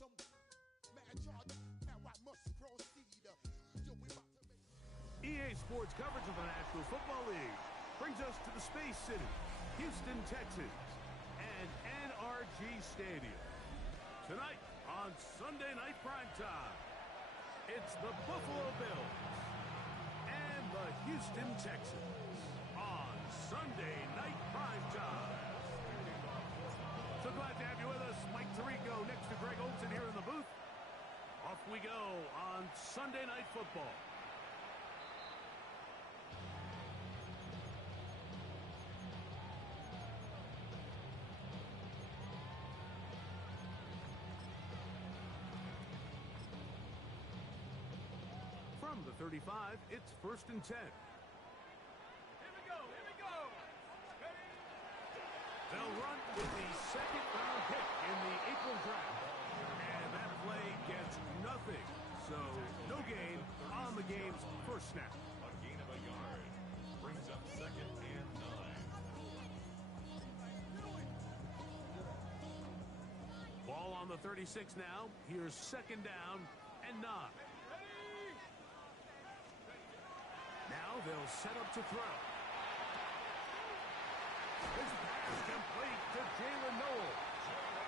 some now I must proceed. EA Sports coverage of the National Football League brings us to the Space City, Houston, Texas, and NRG Stadium. Tonight on Sunday Night Primetime, it's the Buffalo Bills and the Houston Texans on Sunday Night Primetime. So glad to have you with us. Mike Tirico next to Greg Olson here in the booth. Off we go on Sunday Night Football. From the 35, it's 1st and 10. Here we go. They'll run with the second-round pick in the April draft. And that play gets nothing. So, no gain on the game's first snap. A gain of a yard. Brings up 2nd and 9. Ball on the 36 now. Here's 2nd down and 9. Now they'll set up to throw. His pass complete to Jalen Noel.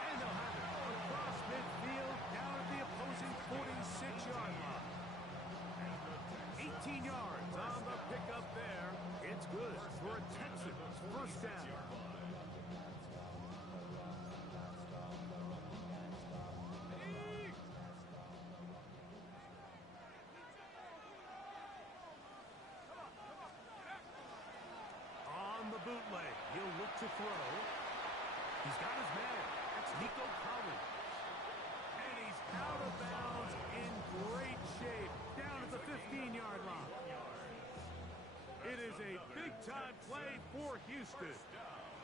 And they'll have it across midfield down at the opposing 46-yard line. 18 yards on the pickup there. It's good for a Texans first down. On the bootleg, he'll look to throw. He's got his man. That's Nico Collins. And he's out of bounds in great shape down at the 15-yard line. It is a big-time play for Houston.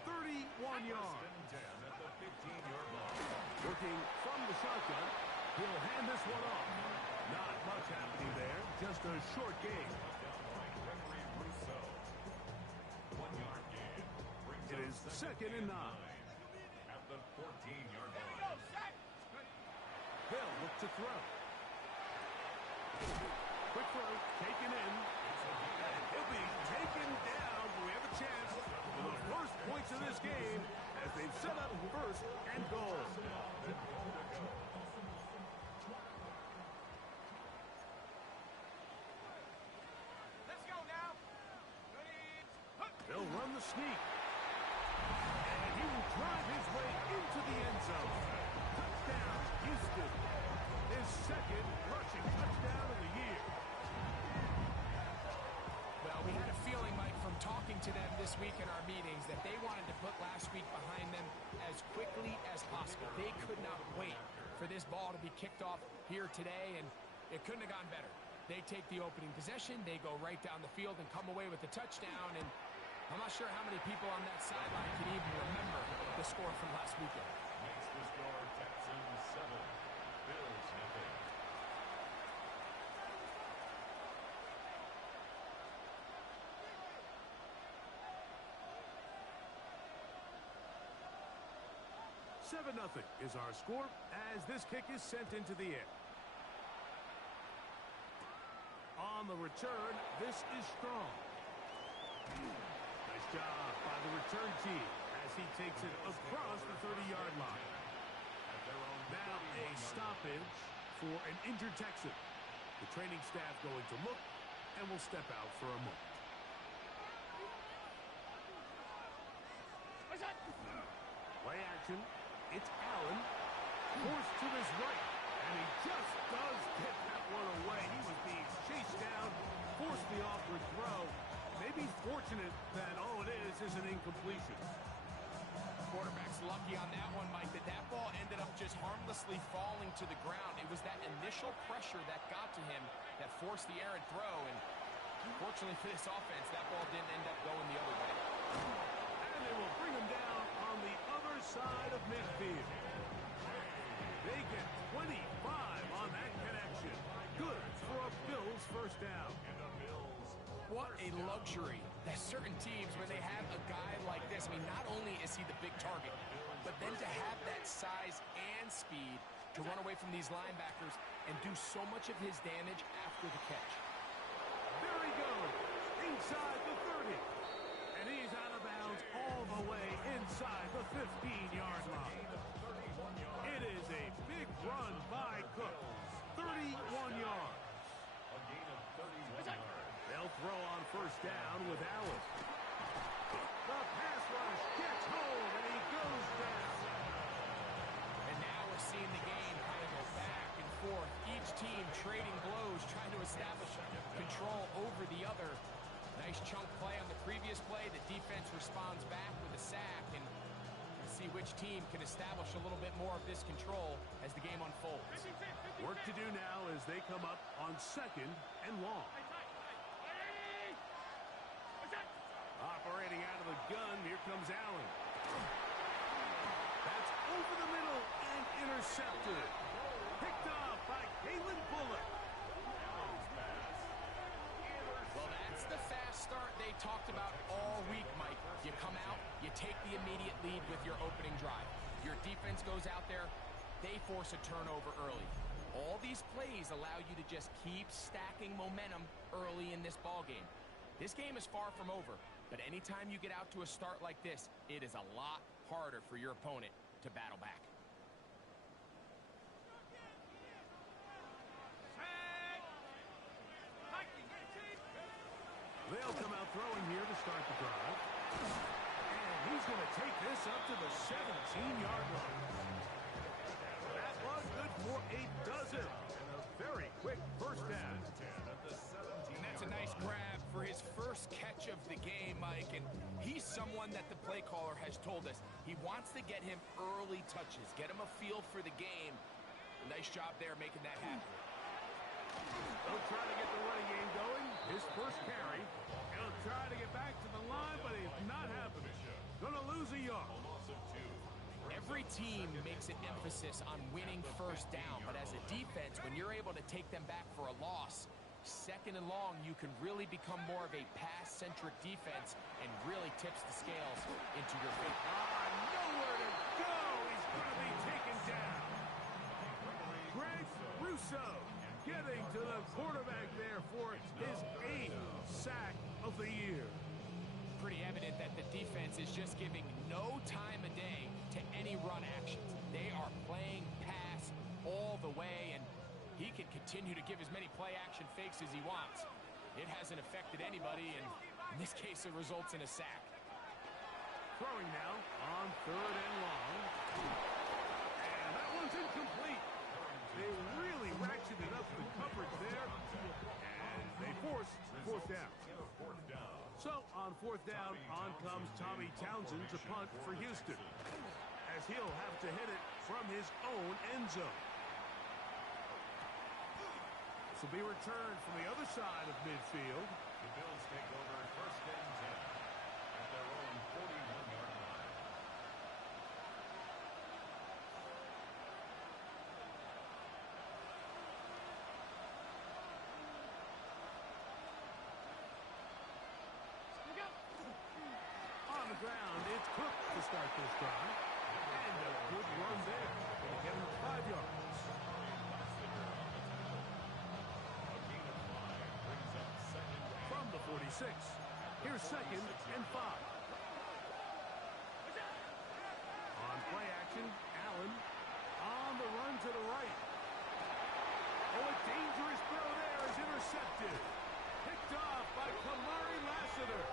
31 yards. Working from the shotgun, he'll hand this one off. Not much happening there, just a short gain. 1 yard gain. It is 2nd and 9. At the 14-yard line. They'll look to throw. Quick throw, taken in. And he'll be taken down. We have a chance for the first points of this game as they've set up 1st and goal. They'll run the sneak. And he will drive his way into the end zone. Touchdown, Houston. His 2nd rushing touchdown of the year. Well, we had a feeling, Mike, from talking to them this week in our meetings that they wanted to put last week behind them as quickly as possible. They could not wait for this ball to be kicked off here today, and it couldn't have gone better. They take the opening possession, they go right down the field and come away with the touchdown, and I'm not sure how many people on that sideline can even remember the score from last weekend. Makes the score Texans 7, Bills 7-0 is our score as this kick is sent into the air. On the return, this is Strong. Nice job by the return team as he takes it across the 30-yard line. Now a stoppage for an injured Texan. The training staff going to look and will step out for a moment. Play action. It's Allen. Forced to his right. And he just does get that one away. He was being chased down. Forced the awkward throw. Maybe fortunate that all it is an incompletion. Quarterback's lucky on that one, Mike, that ball ended up just harmlessly falling to the ground. It was that initial pressure that got to him that forced the errant throw, and fortunately for this offense, that ball didn't end up going the other way. And they will bring him down on the other side of midfield. They get 25 on that connection. Good for a Bills first down. What a luxury that certain teams, when they have a guy like this, I mean, not only is he the big target, but then to have that size and speed to run away from these linebackers and do so much of his damage after the catch. There he goes, inside the 30. And he's out of bounds all the way inside the 15-yard line. It is a big run by Cook. 31 yards. A gain of 31 yards. They'll throw on first down with Allen. The pass rush gets home, and he goes down. And now we're seeing the game kind of go back and forth. Each team trading blows, trying to establish control over the other. Nice chunk play on the previous play. The defense responds back with a sack, and we'll see which team can establish a little bit more of this control as the game unfolds. Work to do now as they come up on second and long. Operating out of the gun, here comes Allen. That's over the middle and intercepted. Picked off by Kalen Bullock. Well, that's the fast start they talked about all week, Mike. You come out, you take the immediate lead with your opening drive. Your defense goes out there, they force a turnover early. All these plays allow you to just keep stacking momentum early in this ball game. This game is far from over, but anytime you get out to a start like this, it is a lot harder for your opponent to battle back. They'll come out throwing here to start the drive. And he's going to take this up to the 17-yard line. That was good for a dozen. And a very quick first down. And that's a nice grab for his first catch of the game, Mike. And he's someone that the play caller has told us he wants to get him early touches, get him a feel for the game. Nice job there making that happen. They'll try to get the running game going. His first carry. He'll try to get back to the line, but it's not happening. Gonna lose a yard. Every team makes an emphasis on winning first down, but as a defense, when you're able to take them back for a loss, second and long, you can really become more of a pass-centric defense and really tips the scales into your favor. Nowhere to go. He's gonna be taken down. Greg Russo getting to the quarterback there for his 8th sack of the year. Pretty evident that the defense is just giving no time of day to any run actions. They are playing pass all the way, and he can continue to give as many play-action fakes as he wants. It hasn't affected anybody, and in this case, it results in a sack. Throwing now on third and long. And that one's incomplete. They really ratcheted up the coverage there, and they forced fourth down. So on fourth down, on comes Tommy Townsend to punt for Houston, as he'll have to hit it from his own end zone. This will be returned from the other side of midfield. The Bills take over first and 10 at their own 41-yard line. On the ground, it's Cook to start this drive. And a good run there. Going to get him 5 yards. From the 46. Here's second and 5. On play action, Allen on the run to the right. Oh, a dangerous throw there is intercepted. Picked off by Kamari Lassiter.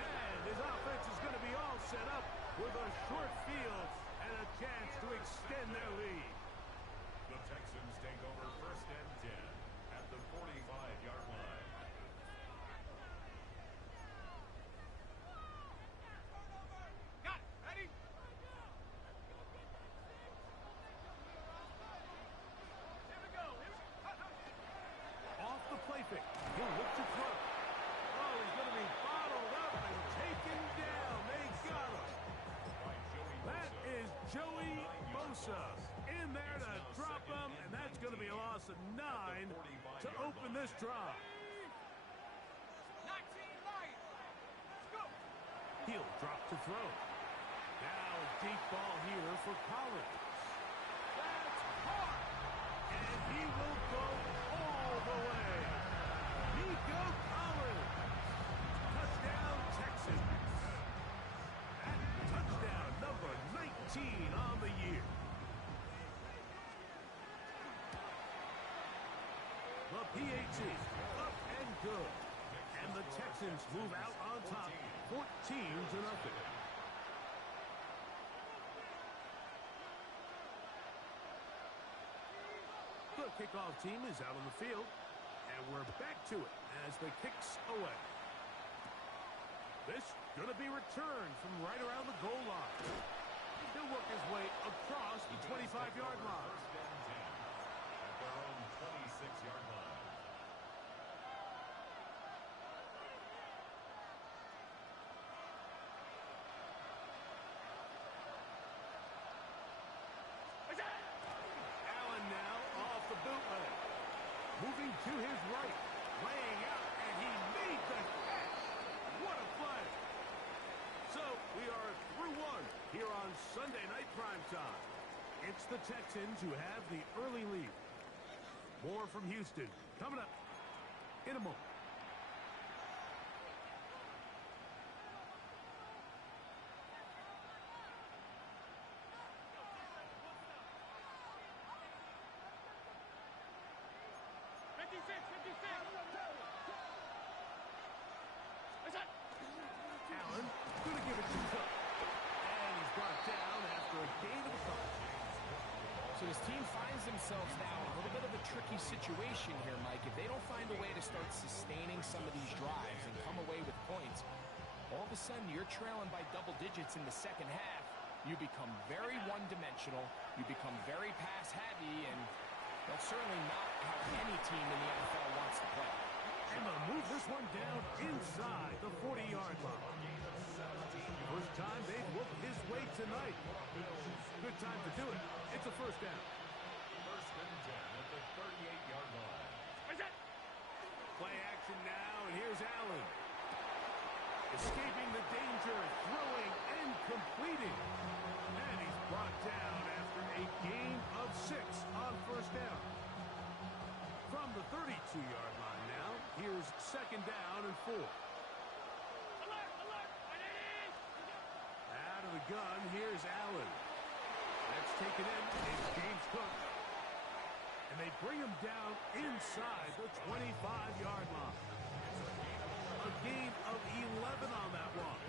And his offense is going to be all set up with a short field and a chance to extend their lead. The Texans take over first and 10 at the 45-yard line. Got it. Ready? Here we go. Off the play fake. He'll look to throw. Oh, he's going to be bottled up and taken down. They got him. That is Joey Bosa in there to drop him, and that's going to be a loss of 9 to open this drive. 19 Lions. Let's go. He'll drop to throw. Now a deep ball here for Collins. That's hard. And he will go all the way. Nico Collins. Touchdown, Texans. At touchdown number 19 on the year. The PAT up and good. And the Texans move out on top 14-0. The kickoff team is out on the field. And we're back to it as the kick's away. This going to be returned from right around the goal line. He'll work his way across the 25-yard line. At their own 26-yard line. Allen now off the bootleg. Moving to his right. Laying out, and he made the catch. What a play. So, we are through one here on Sunday Night Primetime. It's the Texans who have the early lead. More from Houston coming up in a moment. Allen going to give it to Cook. And he's brought down after a gain of a couple. So this team finds themselves now in a little bit of a tricky situation here, Mike. If they don't find a way to start sustaining some of these drives and come away with points, all of a sudden you're trailing by double digits in the second half. You become very one-dimensional. You become very pass-heavy, and that's certainly not how any team in the NFL wants to play. And they'll move this one down inside the 40-yard line. First time they've looked his way tonight. Good time to do it. It's a first down. First and 10 at the 38-yard line. Play action now, and here's Allen. Escaping the danger, throwing and completing. And he's brought down after a gain of 6 on first down. From the 32-yard line now, here's second down and 4. Out of the gun, here's Allen. That's taken in. It's James Cook. And they bring him down inside the 25-yard line. A gain of 11 on that one.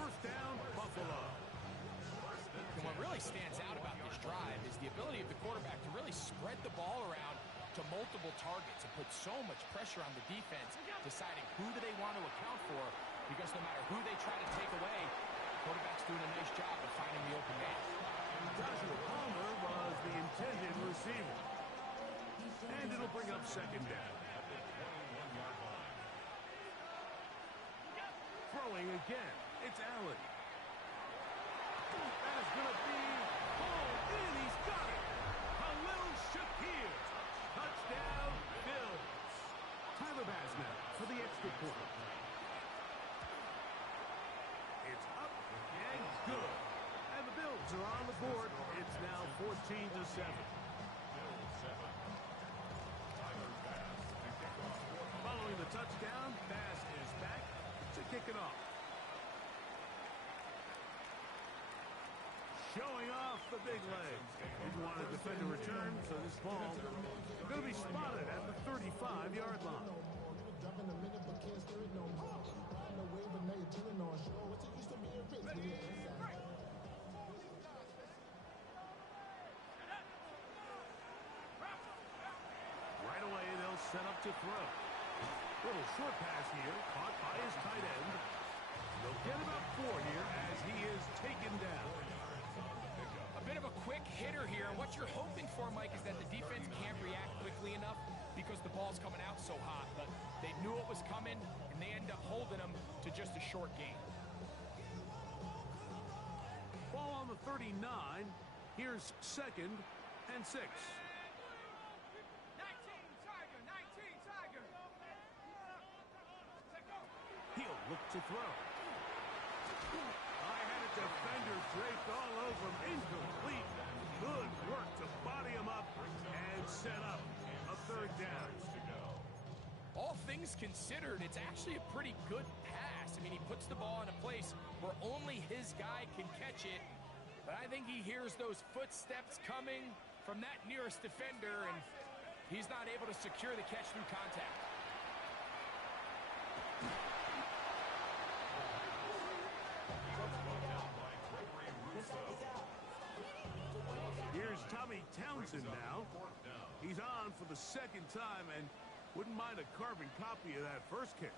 First down, Buffalo. And what really stands out about this drive is the ability of the quarterback to really spread the ball around to multiple targets and put so much pressure on the defense, deciding who do they want to account for, because no matter who they try to take away, the quarterback's doing a nice job of finding the open man. Joshua Palmer was the intended receiver. And it'll bring up second down. At the 21-yard line. Throwing again. It's Allen. That is going to be pulled in. He's got it. Khalil Shakir. Touchdown, Bills. Tyler Bass now for the extra point. It's up and good. And the Bills are on the board. It's now 14-7. Bills 7. Tyler Bass to kick off. Following the touchdown, Bass is back to kick it off. Showing off the big leg. Didn't want to defend a return, so this ball going to be spotted at the 35-yard line. Right away, they'll set up to throw. Little short pass here, caught by his tight end. They'll get about 4 here as he is taken down. A bit of a quick hitter here. What you're hoping for, Mike, is that the defense can't react quickly enough because the ball's coming out so hot. But they knew it was coming, and they end up holding them to just a short gain. Ball on the 39. Here's second and 6. 19 Tiger, 19 Tiger. He'll look to throw. I had a defender draped all over him. Incomplete. Good work to body him up and set up a third down. All things considered, it's actually a pretty good pass. I mean, he puts the ball in a place where only his guy can catch it. But I think he hears those footsteps coming from that nearest defender, and he's not able to secure the catch through contact. Here's Tommy Townsend now. He's on for the second time and wouldn't mind a carbon copy of that first kick.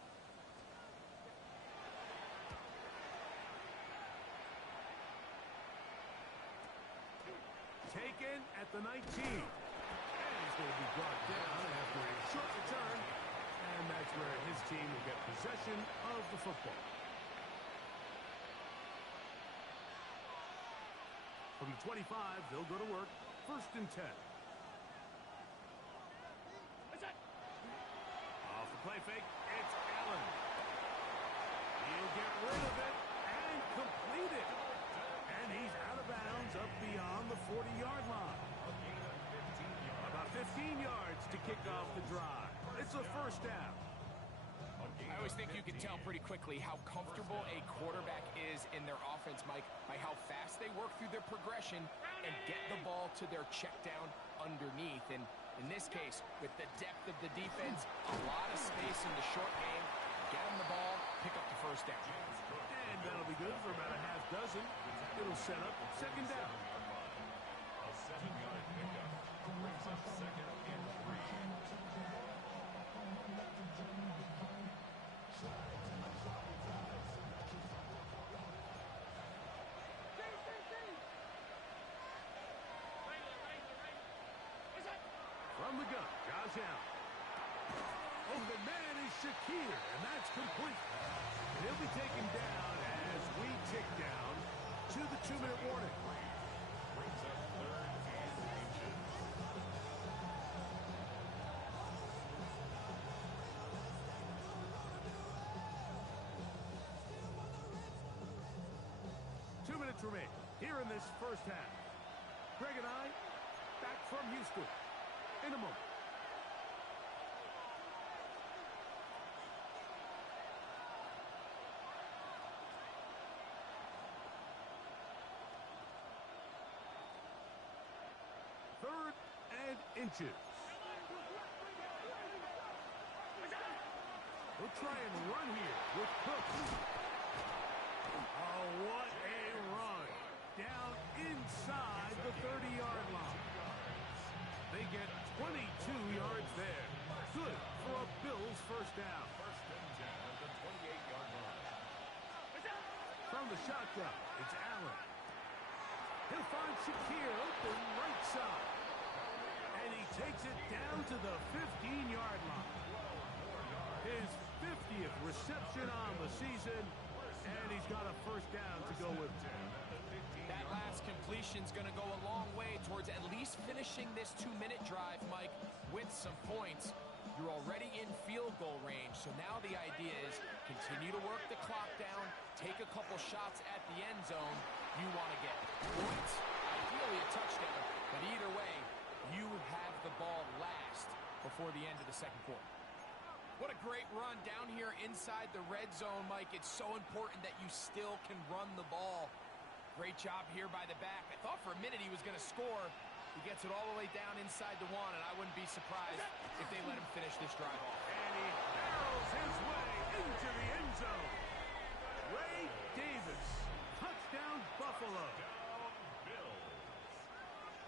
Taken at the 19. And he's going to be brought down after a short return. And that's where his team will get possession of the football. From the 25, they'll go to work. First and 10. Off the play fake, it's Allen. He'll get rid of it and complete it. And he's out of bounds up beyond the 40-yard line. About 15 yards to kick off the drive. It's a first down. I always think you can tell pretty quickly how comfortable a quarterback is in their offense, Mike, by how fast they work through their progression and get the ball to their check down underneath. And in this case, with the depth of the defense, a lot of space in the short game, get them the ball, pick up the first down. And that'll be good for about a half dozen. It'll set up second down. A 7-yard pickup brings up second and 3. From the gun, Josh Allen. Open man is Shakir, and that's complete. And he'll be taken down as we tick down to the 2-minute warning. Brings up third and inches. Minutes remain here in this first half. Greg and I back from Houston in a moment. Third and inches. We'll try and run here with Cook. Oh, what a run. Down inside the 30-yard line. They get 22 yards there. Good for a Bills first down. First and 10 at the 28-yard line. From the shotgun, it's Allen. He'll find Shakir open right side. And he takes it down to the 15-yard line. His 50th reception on the season. And he's got a first down to go with. That last completion's going to go a long way towards at least finishing this 2-minute drive, Mike, with some points. You're already in field goal range, so now the idea is continue to work the clock down, take a couple shots at the end zone. You want to get points, ideally a touchdown, but either way, you have the ball last before the end of the second quarter. What a great run down here inside the red zone, Mike. It's so important that you still can run the ball. Great job here by the back. I thought for a minute he was going to score. He gets it all the way down inside the 1, and I wouldn't be surprised if they let him finish this drive off. And he barrels his way into the end zone. Ray Davis, touchdown Buffalo.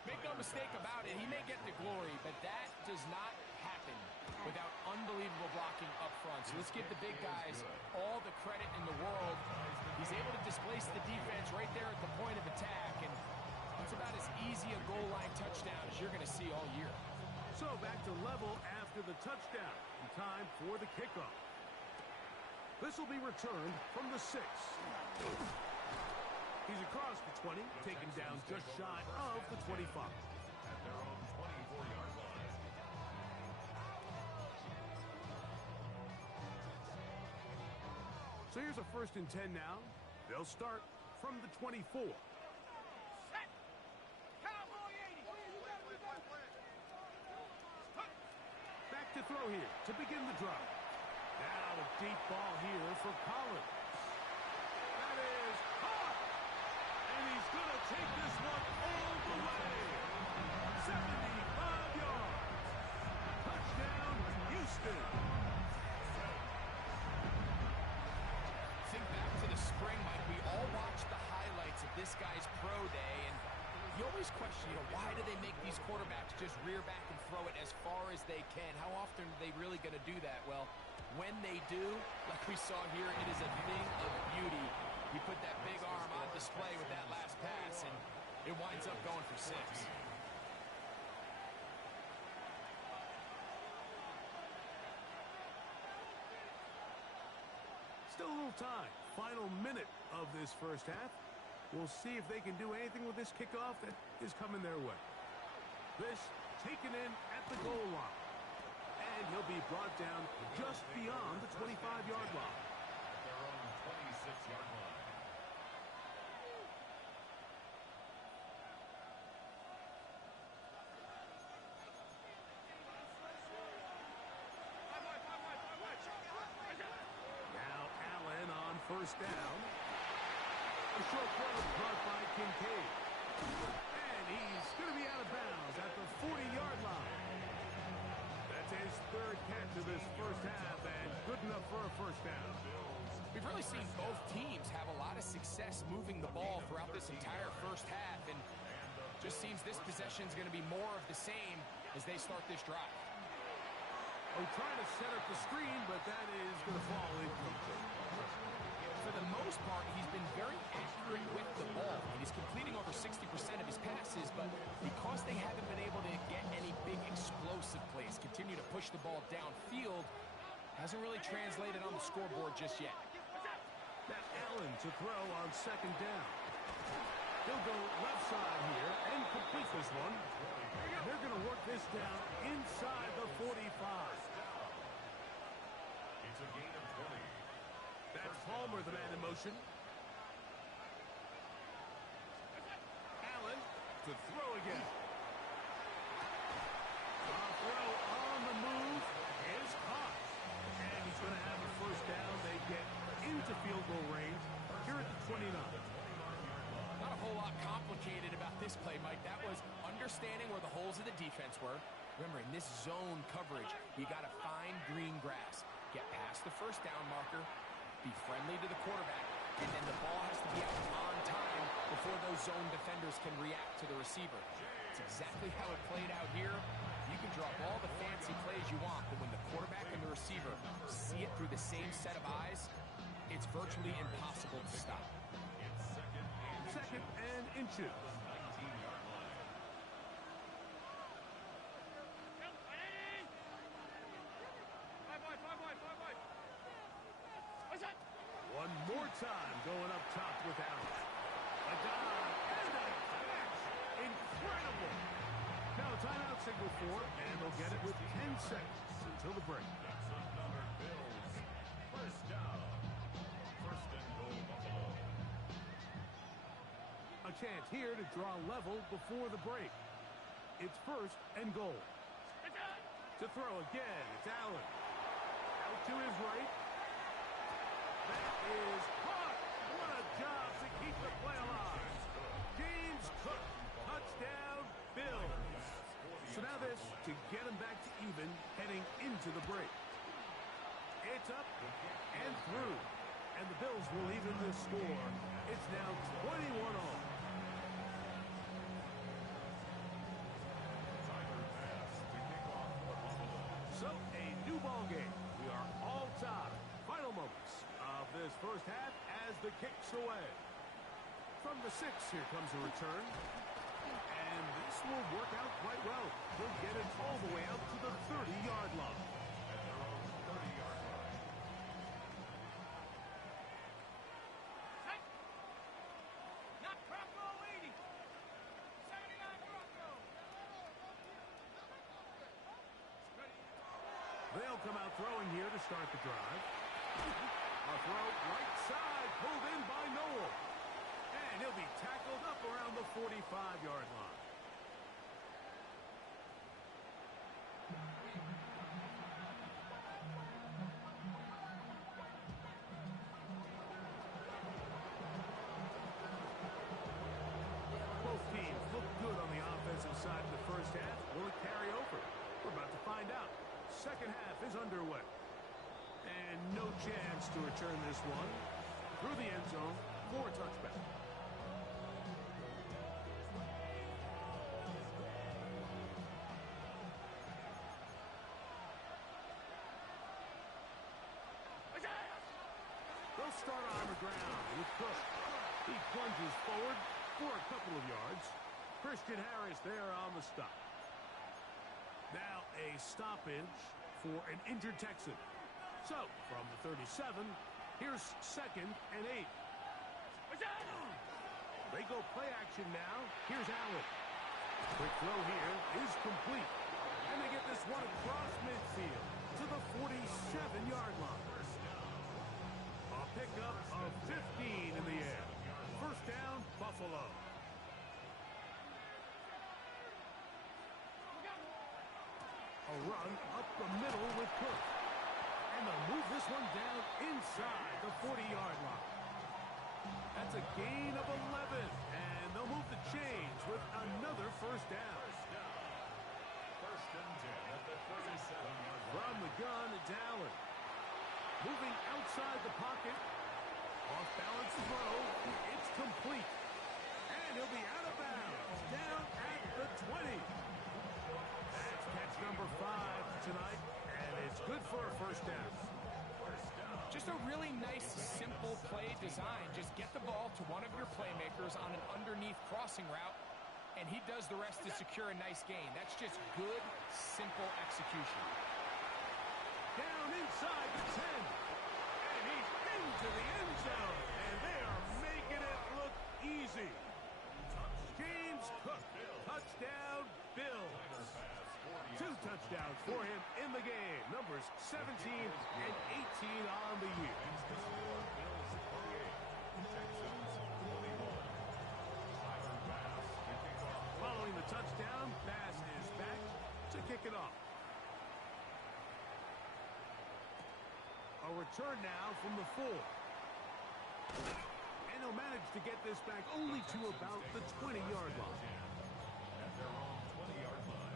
Make no mistake about it, he may get the glory, but that does not happen without unbelievable blocking up front. So let's give the big guys all the credit in the world. He's able to displace the defense right there at the point of attack, and it's about as easy a goal line touchdown as you're going to see all year. So back to level after the touchdown. In time for the kickoff. This will be returned from the 6. He's across the 20, taken down just shy of the 25. At their own 24-yard line. So here's a first and 10 now. They'll start from the 24. Set. Cowboy 80. Back to throw here to begin the drive. Now a deep ball here for Collins. That is caught. And he's going to take this one all the way. 75 yards. Touchdown, Houston. Think back to the spring, Mike. We all watched the highlights of this guy's pro day, and you always question, why do they make these quarterbacks just rear back and throw it as far as they can? How often are they really going to do that? Well, when they do, like we saw here, it is a thing of beauty. He put that big arm on display with that last pass, and it winds up going for 6. Still a little time. Final minute of this first half. We'll see if they can do anything with this kickoff that is coming their way. This taken in at the goal line. And he'll be brought down just beyond the 25-yard line. At their own 26-yard line. Now Allen on first down. A short throw caught by Kincaid. And he's going to be out of bounds at the 40-yard line. That's his third catch of this first half, and good enough for a first down. We've really seen both teams have a lot of success moving the ball throughout this entire first half, and just seems this possession is going to be more of the same as they start this drive. Oh, trying to set up the screen, but that is going to fall incomplete. For the most part, he's been very accurate with the ball. I mean, he's completing over 60% of his passes, but because they haven't been able to get any big explosive plays, continue to push the ball downfield, hasn't really translated on the scoreboard just yet. That Allen to throw on second down. He'll go left side here and complete this one. And they're going to work this down inside the 45. It's a gain of 20. That's Palmer, the man in motion. Allen to throw again. A throw on the move is caught. And he's going to have a first down. They get into field goal range here at the 29. Not a whole lot complicated about this play, Mike. That was understanding where the holes of the defense were. Remember, in this zone coverage, you got to find green grass. Get past the first down marker, be friendly to the quarterback, and then the ball has to be out on time before those zone defenders can react to the receiver. It's exactly how it played out here. You can draw up all the fancy plays you want, but when the quarterback and the receiver see it through the same set of eyes, it's virtually impossible to stop. Second and inches. 19-yard line. One more time going up top with Allen. A dive and a catch. Incredible. Now a timeout signal for, and they'll get it with 10 seconds until the break. That's another Bills. First down. First and goal, Buffalo. A chance here to draw level before the break. It's first and goal. To throw again, it's Allen. Out to his right. That is caught. What a job to keep the play alive. James Cook, touchdown, Bills. So now this to get him back to even heading into the break. It's up and through. And the Bills will even the score. It's now 21 all. So, a new ball game. We are all tied. Final moments of this first half as the kick's away. From the 6, here comes a return. And this will work out quite well. He'll get it all the way out to the 30-yard line. At their own 30-yard line. Not Bronco 80. 79 Bronco. They'll come out throwing here to start the drive. A throw right side, pulled in by Noel. 5-yard line. Both teams look good on the offensive side in the first half. Will it carry over? We're about to find out. Second half is underway. And no chance to return this one. Through the end zone for a touchback. They'll start on the ground with Cook. He plunges forward for a couple of yards. Christian Harris there on the stop. Now a stoppage for an injured Texan. So, from the 37, here's 2nd and 8. They go play action now. Here's Allen. Quick throw here is complete. And they get this one across midfield to the 47-yard line. A pickup of 15 in the air. First down, Buffalo. A run up the middle with Cook. And they'll move this one down inside the 40-yard line. That's a gain of 11. And they'll move the chains with another first down. First and 10 at the 37-yard line. From the gun, it's Allen. Moving outside the pocket. Off-balance throw. It's complete. And he'll be out of bounds. Down at the 20. That's catch number 5 tonight. And it's good for a first down. Just a really nice, simple play design. Just get the ball to one of your playmakers on an underneath crossing route, and he does the rest to secure a nice gain. That's just good, simple execution. Down inside the 10. And he's into the end zone. And they are making it look easy. James Cook. Touchdown, Bills. 2 touchdowns for him in the game. Numbers 17 and 18 on the year. Following the touchdown, Bass is back to kick it off. A return now from the 4. And he'll manage to get this back only to about the 20-yard line. At their own 20-yard line.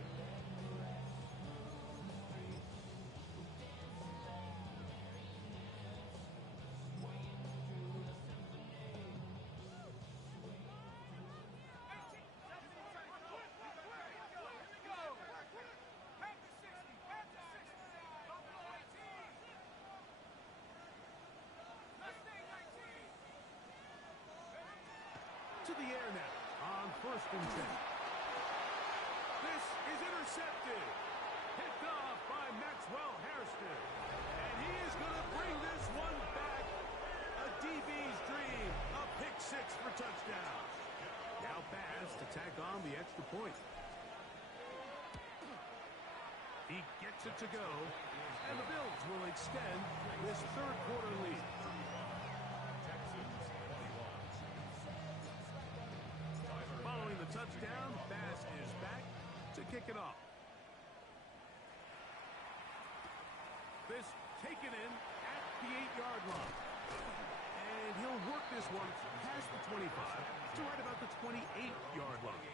To the air now on 1st and 10. This is intercepted. Picked off by Maxwell Hairston. And he is going to bring this one back. A DB's dream. A pick 6 for touchdown. Now Bass to tack on the extra point. He gets it to go. And the Bills will extend this third quarter lead. Following the touchdown, Bass is back to kick it off. This taken in at the 8-yard line. And he'll work this one past the 25 to right about the 28-yard line.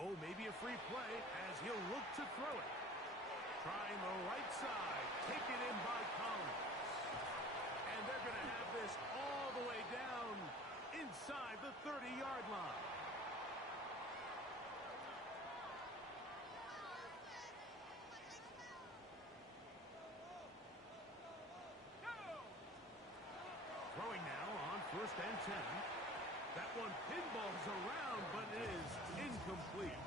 Oh, maybe a free play as he'll look to throw it. Trying the right side. Taken in by Collins. And they're going to have this all the way down inside the 30-yard line. Throwing now on 1st and 10. That one pinballs around, but is incomplete.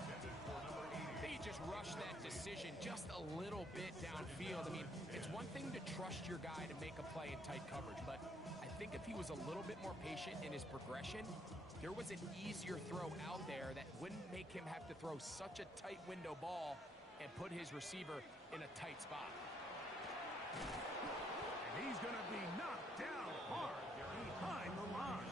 They just rushed that decision just a little bit downfield. I mean, it's one thing to trust your guy to make a play in tight coverage, but I think if he was a little bit more patient in his progression, there was an easier throw out there that wouldn't make him have to throw such a tight window ball and put his receiver in a tight spot. And he's going to be knocked down hard behind the line.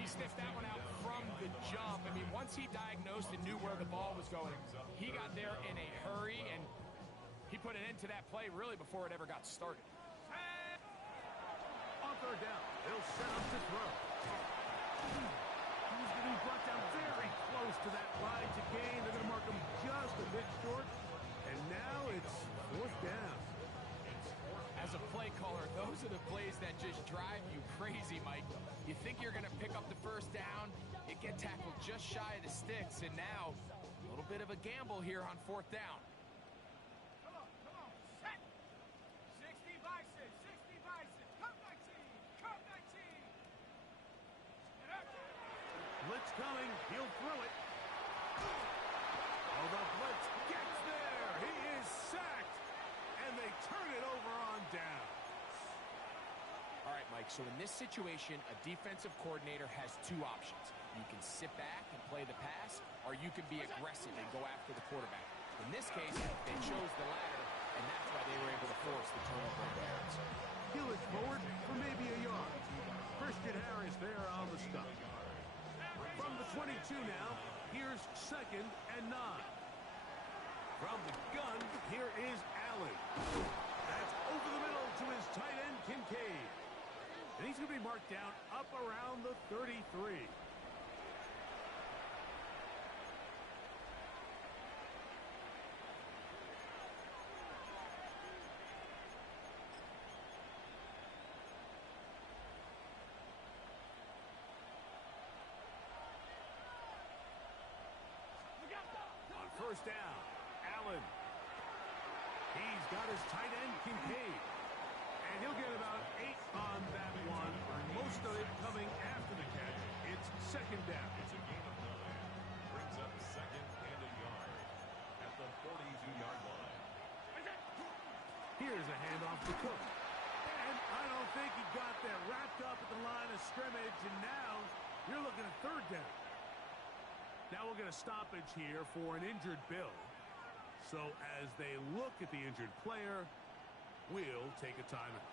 He sniffed that one out from the jump. I mean, once he diagnosed and knew where the ball was going, he got there in a hurry, and he put an end to that play really before it ever got started. On third down, they'll set up to throw. He's going to be brought down very close to that line to gain. They're going to mark him just a bit short. And now it's fourth down. As a play caller, those are the plays that just drive you crazy, Mike. You think you're going to pick up the first down, you get tackled just shy of the sticks, and now a little bit of a gamble here on fourth down. Come on, set. 60 by 6, 60 by 6. Come 19, come 19. And up. Blitz coming, he'll throw it. Oh, the blitz gets there. He is sacked, and they turn it over on down. All right, Mike, so in this situation, a defensive coordinator has two options. You can sit back and play the pass, or you can be aggressive and go after the quarterback. In this case, they chose the latter, and that's why they were able to force the turnover on downs. He'll look forward for maybe a yard. Christian Harris there on the stop. From the 22 now, here's 2nd and 9. From the gun, here is Allen. That's over the middle to his tight end, Kincaid. And he's going to be marked down up around the 33. On first down, Allen. He's got his tight end, Kincaid. And he'll get about 8 on that one. Most of it coming after the catch. It's 2nd down. It's a gain of 9. Brings up 2nd and a yard at the 42-yard line. Here's a handoff to Cook. And I don't think he got that wrapped up at the line of scrimmage. And now you're looking at 3rd down. Now we'll get a stoppage here for an injured Bill. So as they look at the injured player, we'll take a timeout.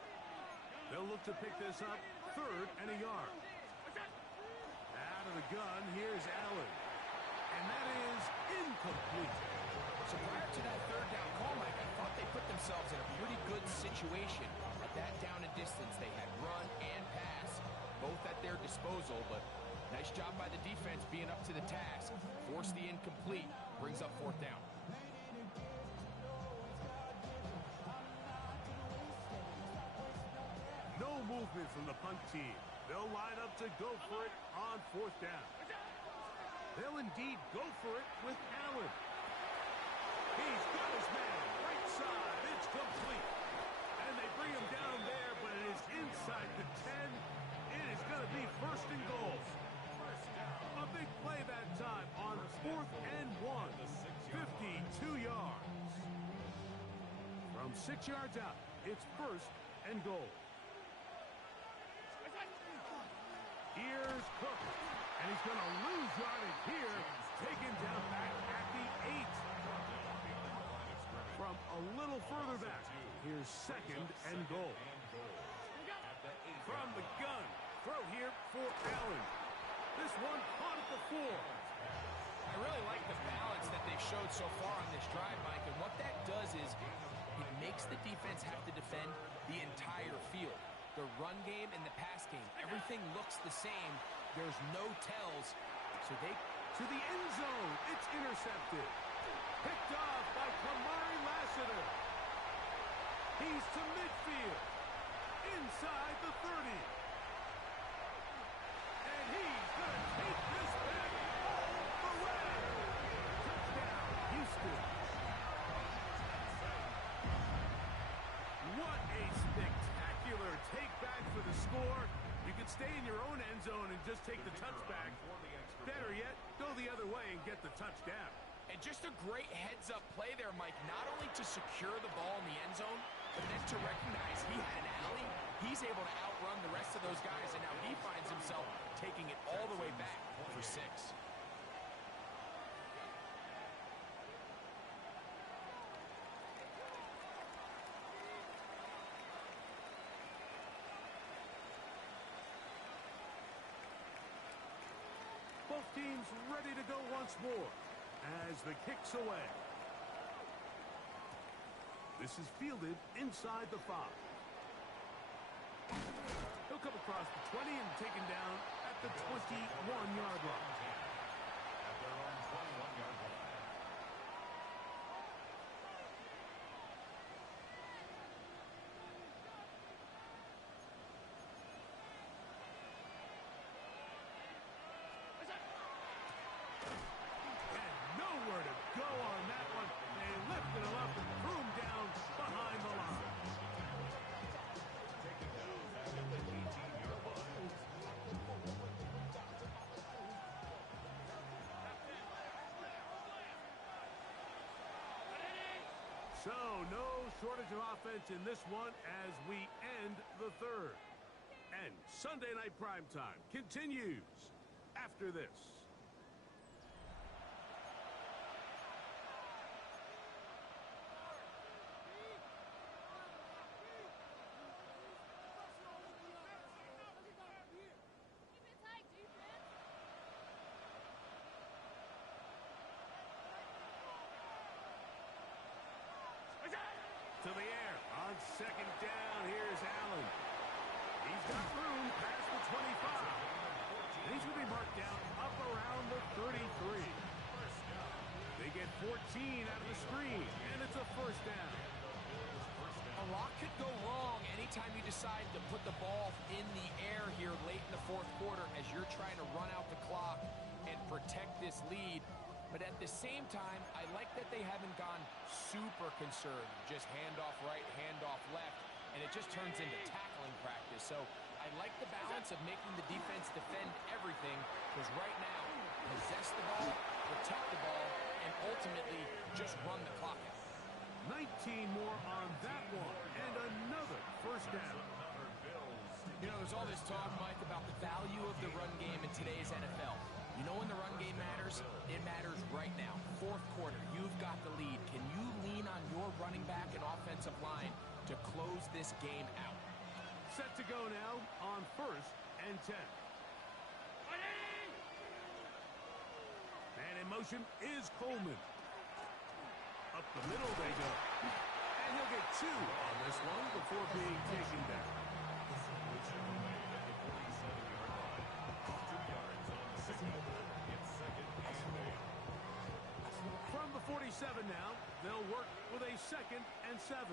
They'll look to pick this up 3rd and a yard. Out of the gun, here's Allen. And that is incomplete. So prior to that 3rd down call, Mike, I thought they put themselves in a pretty good situation. At that down and distance, they had run and pass, both at their disposal, but nice job by the defense being up to the task. Force the incomplete, brings up 4th down. No movement from the punt team. They'll line up to go for it on 4th down. They'll indeed go for it with Allen. He's got his man right side. It's complete. And they bring him down there, but it is inside the 10. It is going to be 1st and goal. A big play that time on 4th and 1. 52 yards. From 6 yards out, it's 1st and goal. Here's Cook, and he's going to lose yardage here, taken down back at the 8. From a little further back, here's 2nd and goal. From the gun, throw here for Allen. This one caught at the 4. I really like the balance that they've showed so far on this drive, Mike, and what that does is it makes the defense have to defend the entire field. The run game and the pass game, everything looks the same. There's no tells, so they... To the end zone, it's intercepted. Picked off by Kamari Lassiter. He's to midfield. Inside the 30. And he's going to take this back all the way. Touchdown, Houston. What a spectacular take back for the score. You can stay in your own end zone and just take the touchback. Better yet, go the other way and get the touchdown. And just a great heads-up play there, Mike, not only to secure the ball in the end zone, but then to recognize he had an alley. He's able to outrun the rest of those guys, and now he finds himself taking it all the way back for 6. teams ready to go once more as the kick's away. This is fielded inside the 5. He'll come across the 20 and taken down at the 21-yard line. At their own 21-yard line. And nowhere to go on that one. They lifted him up and threw him down behind the line. Taken down back at the 18-yard line. So, no shortage of offense in this one as we end the third. And Sunday Night Primetime continues after this. Keep it tight, defense. To the air on second down. Here's Allen. He's got room past the 25. And he's going to be marked down up around the 33. They get 14 out of the screen, and it's a first down. A lot could go wrong anytime you decide to put the ball in the air here late in the fourth quarter as you're trying to run out the clock and protect this lead. But at the same time, I like that they haven't gone super conservative. Just handoff right, handoff left, and it just turns into tackling practice. So I like the balance of making the defense defend everything, because right now, possess the ball, protect the ball, and ultimately just run the clock out. 19 more on that one, and another first down. You know, there's all this talk, Mike, about the value of the run game in today's NFL. You know when the run game matters? It matters right now. Fourth quarter, you've got the lead. Can you lean on your running back and offensive line to close this game out? Set to go now on first and 10. And in motion is Coleman. Up the middle they go. And he'll get 2 on this one before being taken down. From the 47 now, they'll work with a 2nd and 7.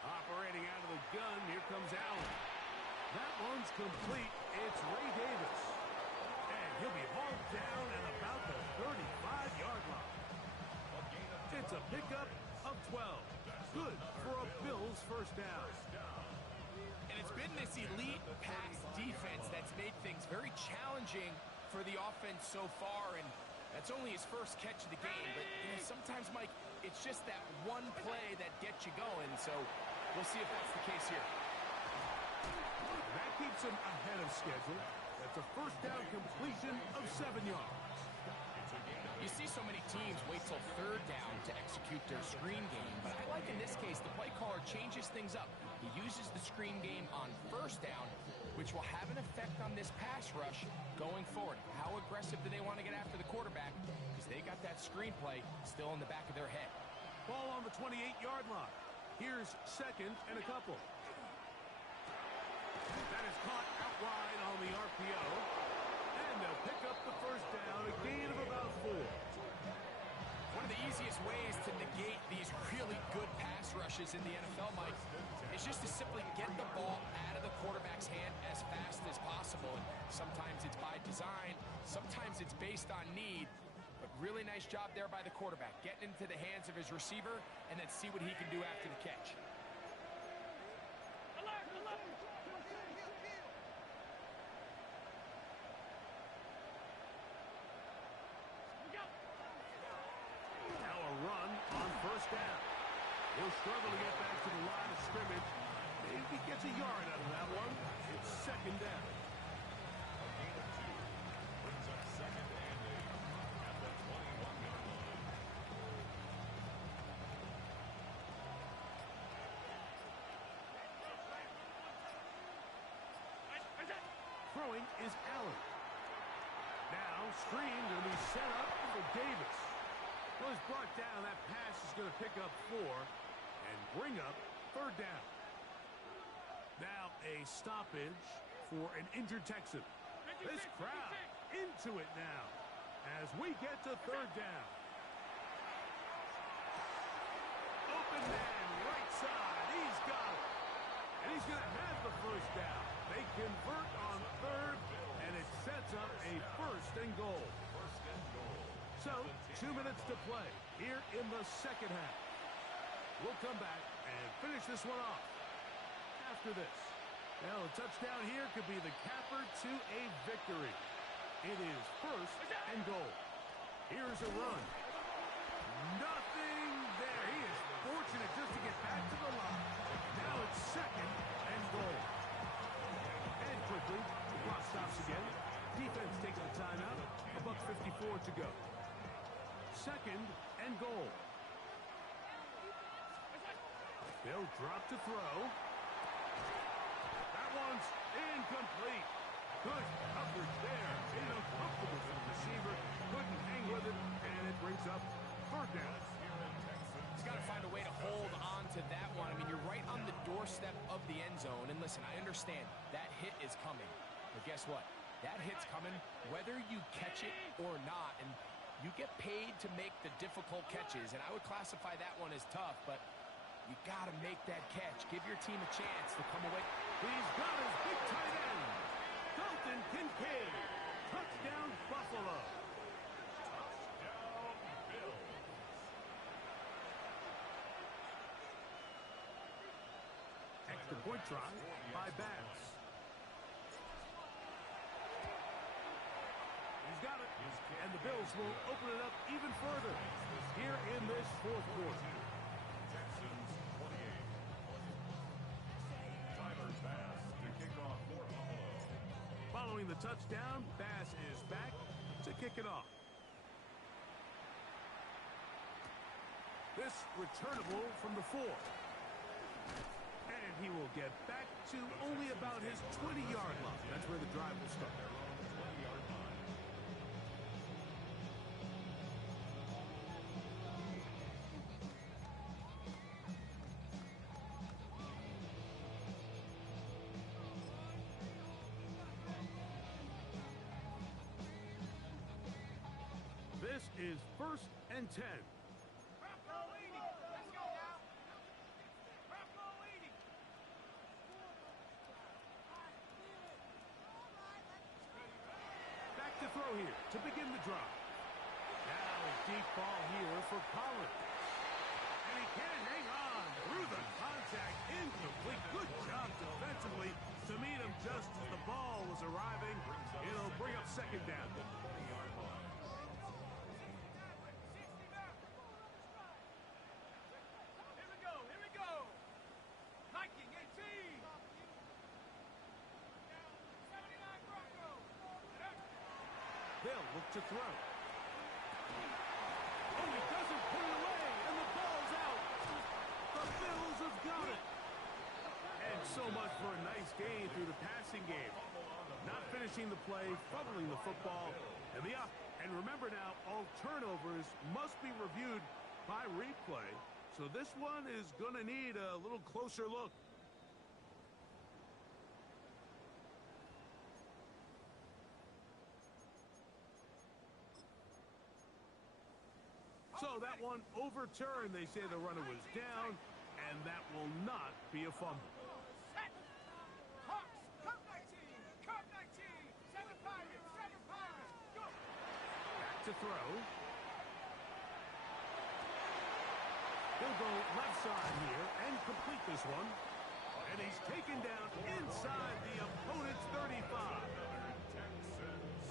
Operating out of the gun, here comes Allen. That one's complete. It's Ray Davis. And he'll be hauled down at about the 35-yard line. It's a pickup of 12. Good for a Bills first down. And it's been this elite pass defense that's made things very challenging for the offense so far, and that's only his first catch of the game. But you know, sometimes, Mike, it's just that one play that gets you going, so we'll see if that's the case here. That keeps him ahead of schedule. That's a first down completion of 7 yards. You see so many teams wait till third down to execute their screen game, but I like in this case the play caller changes things up. He uses the screen game on first down, which will have an effect on this pass rush going forward. How aggressive do they want to get after the quarterback? Because they got that screen play still in the back of their head. Ball on the 28-yard line. Here's 2nd and a couple. That is caught out wide on the RPO. And they'll pick up the first down, a gain of about 4. One of the easiest ways to negate these really good pass rushes in the NFL, Mike, is just to simply get the ball out of the quarterback's hand as fast as possible. And sometimes it's by design, sometimes it's based on need. But really nice job there by the quarterback, getting into the hands of his receiver and then see what he can do after the catch. Now a run on first down. He'll struggle to get back to the line of scrimmage. Maybe he gets a yard out of that one. It's 2nd down. Brings up 2nd and 8 at the 21-yard line. Throwing is Allen. Now screen will be set up for Davis. Well, it's brought down. That pass is going to pick up 4 and bring up third down. Now a stoppage for an injured Texan. This crowd into it now as we get to third down. Open man, right side. He's got it. And he's going to have the first down. They convert on third, and it sets up a first and goal. So, 2 minutes to play here in the second half. We'll come back and finish this one off after this. Well, a touchdown here could be the capper to a victory. It is first and goal. Here's a run. Nothing there. He is fortunate just to get back to the line. Now it's second and goal. And quickly, the clock stops again. Defense taking a timeout. $1:54 to go. Second and goal. They'll drop to throw. That one's incomplete. Good coverage there. Uncomfortable for the receiver. Couldn't hang with it, and it brings up third down. He's got to find a way to hold on to that one. I mean, you're right on the doorstep of the end zone. And listen, I understand that hit is coming. But guess what? That hit's coming whether you catch it or not. And you get paid to make the difficult catches. And I would classify that one as tough, but you got to make that catch. Give your team a chance to come away. He's got his big tight end, Dalton Kincaid. Touchdown, Buffalo. Touchdown, Bills. Extra point try by Bass. He's got it. And the Bills will open it up even further here in this fourth quarter. Texans 28. Tyler Bass to kick off for Buffalo. Following the touchdown, Bass is back to kick it off. This returnable from the 4. And he will get back to only about his 20-yard line. That's where the drive will start. 20-yard line. This is first and 10. Bronco leading. Let's go now. Bronco leading. Back to throw here to begin the drive. Now a deep ball here for Pollard. And he can't hang on through the contact. Incomplete. Good job defensively to meet him just as the ball was arriving. It'll bring up second down. 20-yard line. 60 back. Here we go. Here we go. Hiking 18. 79 Bronco. They'll look to throw. Oh, he doesn't put it away, and the ball's out. The Bills have got it. And so much for a nice gain through the passing game. Not finishing the play, fumbling the football, and the up. And remember now, all turnovers must be reviewed by replay. So this one is going to need a little closer look. So that one overturned. They say the runner was down, and that will not be a fumble. Set. Hawks. Cup 19. Cup 19. 7 Pirates. 7 Pirates. Go. Back to throw. He'll go left side here and complete this one. And he's taken down inside the opponent's 35.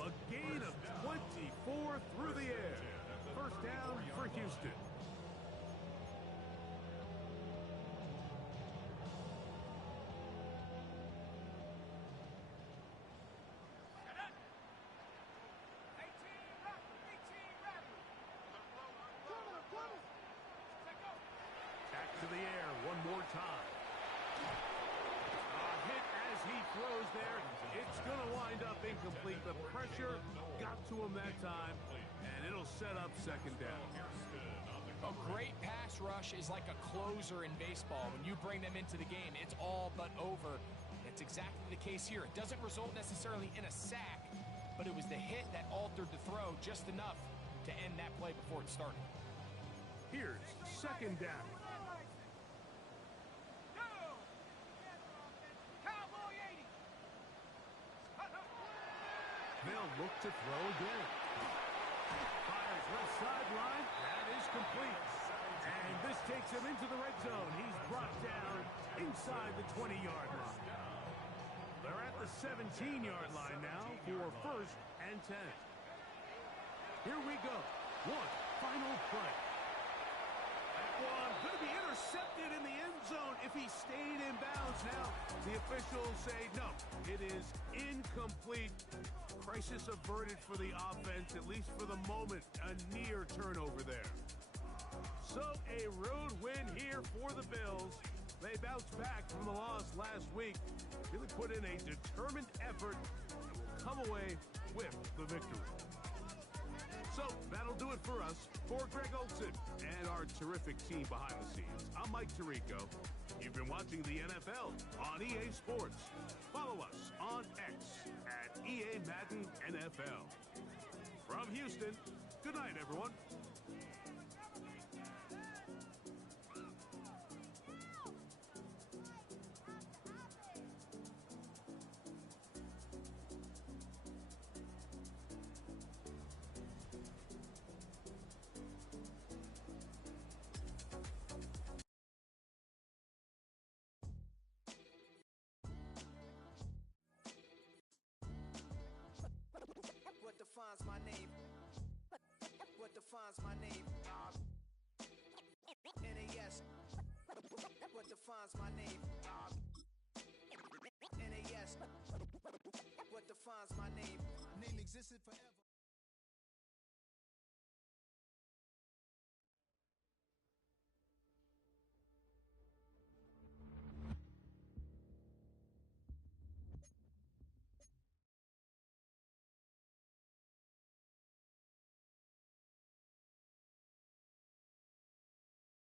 A gain of 24 through the air. First down for Houston. Back to the air one more time. A hit as he throws there. It's going to wind Lined up incomplete. The pressure got to him that time, and it'll set up second down. A great pass rush is like a closer in baseball. When you bring them into the game, it's all but over. That's exactly the case here. It doesn't result necessarily in a sack, but it was the hit that altered the throw just enough to end that play before it started. Here's second down. They'll look to throw again. Fires left sideline. That is complete. And this takes him into the red zone. He's brought down inside the 20-yard line. They're at the 17-yard line now for first and 10. Here we go. One final play. That one going to be intercepted in the end zone if he stayed in bounds. Now the officials say no, it is incomplete. Crisis averted for the offense, at least for the moment. A near turnover there. So a road win here for the Bills. They bounced back from the loss last week. Really put in a determined effort and will come away with the victory. So that'll do it for us. For Greg Olson and our terrific team behind the scenes, I'm Mike Tirico. You've been watching the NFL on EA Sports. Follow us on X at EA Madden NFL. From Houston, good night, everyone. What defines my name? What defines my name? NAS. What defines my name? NAS. What defines my name? Name existed forever.